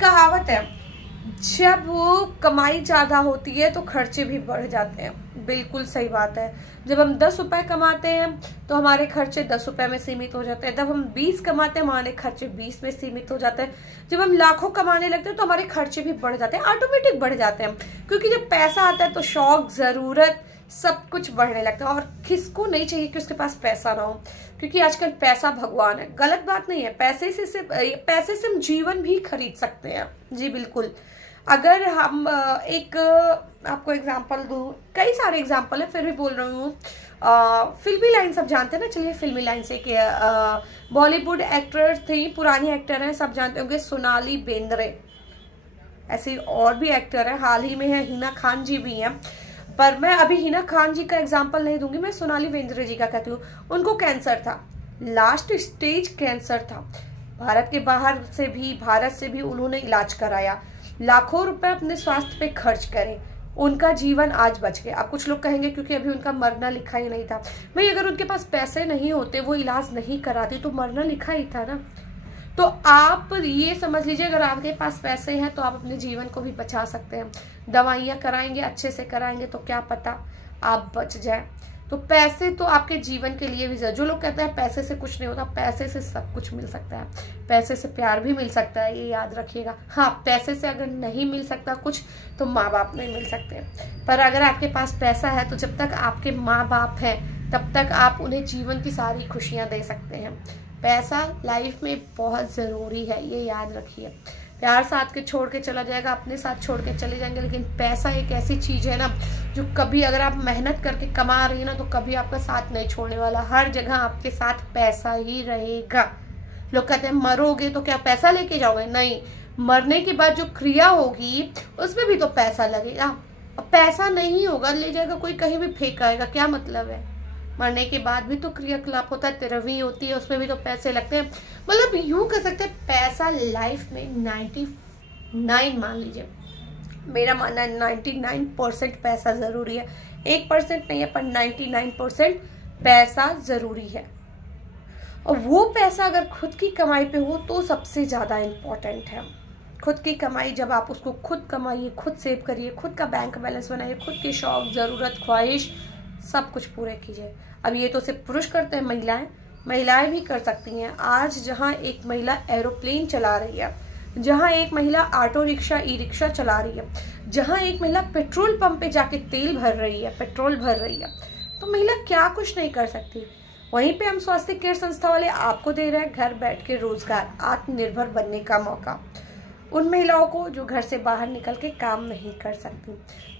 एक कहावत है, जब वो कमाई ज़्यादा होती है तो खर्चे भी बढ़ जाते हैं। बिल्कुल सही बात है। जब हम 10 रुपए कमाते हैं तो हमारे खर्चे 10 रुपए में सीमित हो जाते हैं। जब हम 20 कमाते हैं हमारे खर्चे 20 में सीमित हो जाते हैं। जब हम लाखों कमाने लगते हैं तो हमारे खर्चे भी बढ़ जाते हैं, ऑटोमेटिक बढ़ जाते हैं। क्योंकि जब पैसा आता है तो शौक, ज़रूरत, सब कुछ बढ़ने लगता है। और किसको नहीं चाहिए कि उसके पास पैसा ना हो, क्योंकि आजकल पैसा भगवान है। गलत बात नहीं है, पैसे से हम जीवन भी खरीद सकते हैं। जी बिल्कुल। अगर हम एक आपको एग्जांपल दूं, कई सारे एग्जांपल है, फिर भी बोल रही हूँ। फिल्मी लाइन सब जानते हैं ना, चलिए फिल्मी लाइन से कि बॉलीवुड एक्टर थी, पुरानी एक्टर हैं, सब जानते होंगे, सोनाली बेंद्रे। ऐसे और भी एक्टर है, हाल ही में है, हिना खान जी भी हैं। पर मैं अभी हिना खान जी का एग्जाम्पल नहीं दूंगी, मैं सोनाली बेंद्रे जी का कहती हूँ। उनको कैंसर था, लास्ट स्टेज कैंसर था। भारत के बाहर से भी, भारत से भी उन्होंने इलाज कराया, लाखों रुपए अपने स्वास्थ्य पे खर्च करें, उनका जीवन आज बच गया। अब कुछ लोग कहेंगे क्योंकि अभी उनका मरना लिखा ही नहीं था। भाई अगर उनके पास पैसे नहीं होते, वो इलाज नहीं कराती, तो मरना लिखा ही था ना। तो आप ये समझ लीजिए, अगर आपके पास पैसे हैं तो आप अपने जीवन को भी बचा सकते हैं। दवाइयाँ कराएंगे, अच्छे से कराएंगे तो क्या पता आप बच जाए। तो पैसे तो आपके जीवन के लिए भी जो लोग कहते हैं पैसे से कुछ नहीं होता, पैसे से सब कुछ मिल सकता है। पैसे से प्यार भी मिल सकता है, ये याद रखिएगा। हाँ, पैसे से अगर नहीं मिल सकता कुछ तो माँ बाप नहीं मिल सकते। पर अगर आपके पास पैसा है तो जब तक आपके माँ बाप हैं तब तक आप उन्हें जीवन की सारी खुशियाँ दे सकते हैं। पैसा लाइफ में बहुत ज़रूरी है, ये याद रखिए। प्यार साथ के छोड़ के चला जाएगा, अपने साथ छोड़ के चले जाएंगे, लेकिन पैसा एक ऐसी चीज़ है ना जो कभी, अगर आप मेहनत करके कमा रही है ना, तो कभी आपका साथ नहीं छोड़ने वाला। हर जगह आपके साथ पैसा ही रहेगा। लोग कहते हैं मरोगे तो क्या पैसा लेके जाओगे? नहीं, मरने के बाद जो क्रिया होगी उसमें भी तो पैसा लगेगा। अब पैसा नहीं होगा, ले जाएगा कोई, कहीं भी फेंक आएगा, क्या मतलब है? मरने के बाद भी तो क्रियाकलाप होता है, तेरहवीं होती है, उसमें भी तो पैसे लगते हैं। मतलब यूं कह सकते हैं पैसा लाइफ में 99 मान लीजिए, मेरा मानना है 99% पैसा जरूरी है। 1% नहीं है, पर 99% पैसा जरूरी है। और वो पैसा अगर खुद की कमाई पे हो तो सबसे ज्यादा इम्पोर्टेंट है। खुद की कमाई, जब आप उसको खुद कमाइए, खुद सेव करिए, खुद का बैंक बैलेंस बनाइए, खुद के शौक, जरूरत, ख्वाहिश सब कुछ पूरे कीजिए। अब ये तो सिर्फ पुरुष करते हैं, महिलाएं भी कर सकती हैं। आज जहां एक महिला एरोप्लेन चला रही है, जहां एक महिला ऑटो रिक्शा, ई रिक्शा चला रही है, जहां एक महिला पेट्रोल पंप पे जाके तेल भर रही है, पेट्रोल भर रही है, तो महिला क्या कुछ नहीं कर सकती। वहीं पे हम स्वास्थ्य केयर संस्था वाले आपको दे रहे हैं घर बैठ के रोजगार, आत्मनिर्भर बनने का मौका उन महिलाओं को जो घर से बाहर निकल के काम नहीं कर सकती।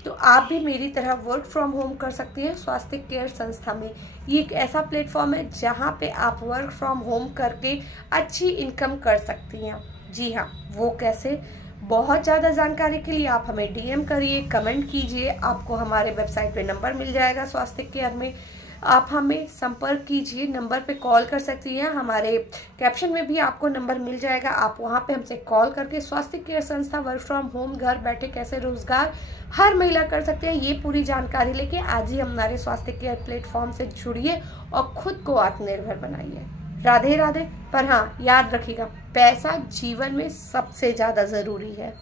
तो आप भी मेरी तरह वर्क फ्रॉम होम कर सकती हैं स्वास्थ्य केयर संस्था में। ये एक ऐसा प्लेटफॉर्म है जहाँ पे आप वर्क फ्रॉम होम करके अच्छी इनकम कर सकती हैं। जी हाँ, वो कैसे? बहुत ज़्यादा जानकारी के लिए आप हमें DM करिए, कमेंट कीजिए, आपको हमारे वेबसाइट पे नंबर मिल जाएगा स्वास्थ्य केयर में। आप हमें संपर्क कीजिए, नंबर पे कॉल कर सकती हैं, हमारे कैप्शन में भी आपको नंबर मिल जाएगा। आप वहां पे हमसे कॉल करके स्वास्थ्य केयर संस्था वर्क फ्रॉम होम, घर बैठे कैसे रोजगार हर महिला कर सकते हैं, ये पूरी जानकारी लेके आज ही हमारे स्वास्थ्य केयर प्लेटफॉर्म से जुड़िए और खुद को आत्मनिर्भर बनाइए। राधे राधे। पर हाँ, याद रखिएगा, पैसा जीवन में सबसे ज़्यादा ज़रूरी है।